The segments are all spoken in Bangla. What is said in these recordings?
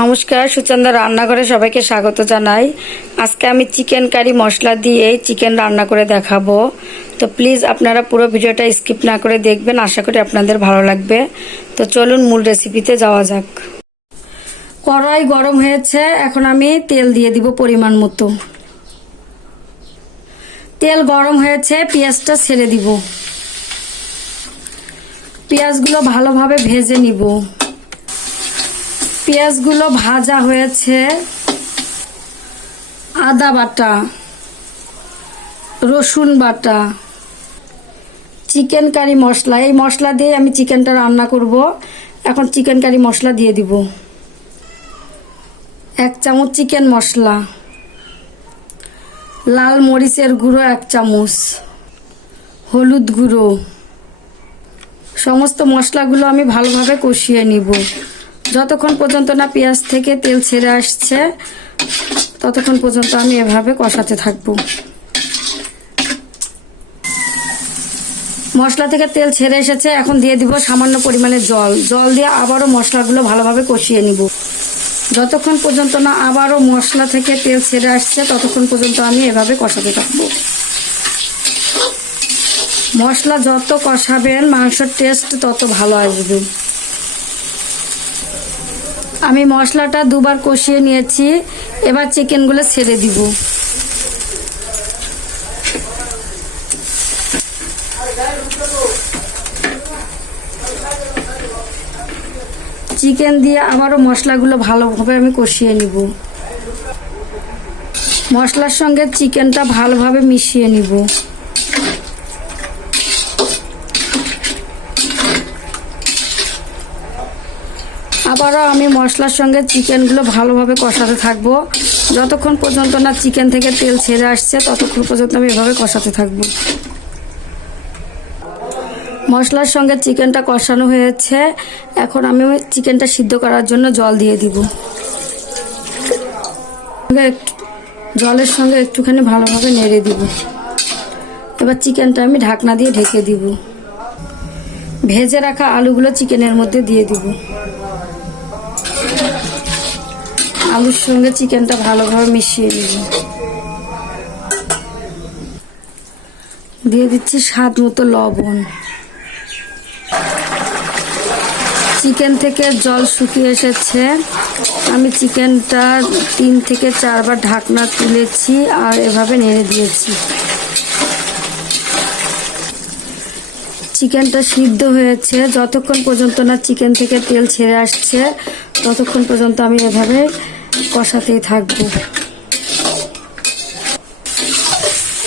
নমস্কার, সুচন্দা রান্নাঘরে সবাইকে স্বাগত জানাই। আজকে আমি চিকেন কারি মশলা দিয়ে চিকেন রান্না করে দেখাবো। তো প্লিজ আপনারা পুরো ভিডিওটা স্কিপ না করে দেখবেন, আশা করি আপনাদের ভালো লাগবে। তো চলুন মূল রেসিপিতে যাওয়া যাক। কড়াই গরম হয়েছে, এখন আমি তেল দিয়ে দিব পরিমাণ মতো। তেল গরম হয়েছে, পেঁয়াজটা ছেড়ে দিব। পেঁয়াজগুলো ভালোভাবে ভেজে নিব। পেঁয়াজগুলো ভাজা হয়েছে, আদা বাটা, রসুন বাটা, চিকেন কারি মশলা, এই মশলা দিয়ে আমি চিকেনটা রান্না করব। এখন চিকেন কারি মশলা দিয়ে দিব। 1 চামচ চিকেন মশলা, লাল মরিচের গুঁড়ো 1 চামচ, হলুদ গুঁড়ো। সমস্ত মশলাগুলো আমি ভালোভাবে কষিয়ে নিব। যতক্ষণ পর্যন্ত না পেঁয়াজ থেকে তেল ছেড়ে আসছে ততক্ষণ পর্যন্ত আমি এভাবে কষাতে থাকব। মশলা থেকে তেল ছেড়ে এসেছে, এখন দিয়ে দিব সামান্য পরিমাণে জল। জল দিয়ে আবারও মশলাগুলো ভালোভাবে কষিয়ে নিব। যতক্ষণ পর্যন্ত না আবারও মশলা থেকে তেল ছেড়ে আসছে ততক্ষণ পর্যন্ত আমি এভাবে কষাতে থাকব। মশলা যত কষাবেন মাংসের টেস্ট তত ভালো আসবে। আমি মশলাটা দুবার কষিয়ে নিয়েছি, এবার চিকেনগুলো ছেড়ে দিব। চিকেন দিয়ে আবারও মশলাগুলো ভালোভাবে আমি কষিয়ে নিব। মশলার সঙ্গে চিকেনটা ভালোভাবে মিশিয়ে নিব। আবারও আমি মশলার সঙ্গে চিকেনগুলো ভালোভাবে কষাতে থাকবো। যতক্ষণ পর্যন্ত না চিকেন থেকে তেল ছেড়ে আসছে ততক্ষণ পর্যন্ত আমি এভাবে কষাতে থাকবো। মশলার সঙ্গে চিকেনটা কষানো হয়েছে, এখন আমি চিকেনটা সিদ্ধ করার জন্য জল দিয়ে দিব। জলের সঙ্গে একটুখানি ভালোভাবে নেড়ে দিব। এবার চিকেনটা আমি ঢাকনা দিয়ে ঢেকে দিব। ভেজে রাখা আলুগুলো চিকেনের মধ্যে দিয়ে দিব। আলুর সঙ্গে চিকেনটা ভালোভাবে মিশিয়ে নিব। দিয়ে দিচ্ছি স্বাদ মতো লবণ। চিকেন থেকে জল শুকিয়ে এসেছে, আমি চিকেনটা 3 থেকে 4 বার ঢাকনা তুলেছি আর এভাবে নেড়ে দিয়েছি। চিকেনটা সিদ্ধ হয়েছে, যতক্ষণ পর্যন্ত না চিকেন থেকে তেল ছেড়ে আসছে ততক্ষণ পর্যন্ত আমি এভাবে কষাতেই থাকবো।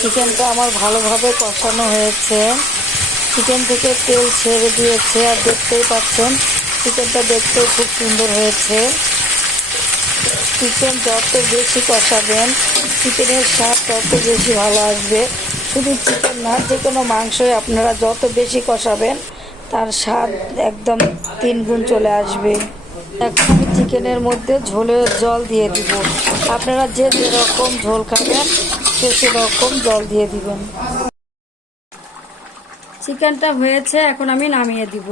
চিকেনটা আমার ভালোভাবে কষানো হয়েছে, চিকেন থেকে তেল ছেড়ে দিয়েছে আর দেখতেই পাচ্ছেন চিকেনটা দেখতেও খুব সুন্দর হয়েছে। চিকেন যত বেশি কষাবেন চিকেনের স্বাদ তত বেশি ভালো আসবে। শুধু চিকেন না, যে কোনো মাংসই আপনারা যত বেশি কষাবেন তার স্বাদ একদম 3 গুণ চলে আসবে। এখন আমি চিকেনের মধ্যে ঝোলের জল দিয়ে দিব। আপনারা যে যেরকম ঝোল খাবেন সেরকম জল দিয়ে দিবেন। চিকেনটা হয়েছে, এখন আমি নামিয়ে দিব।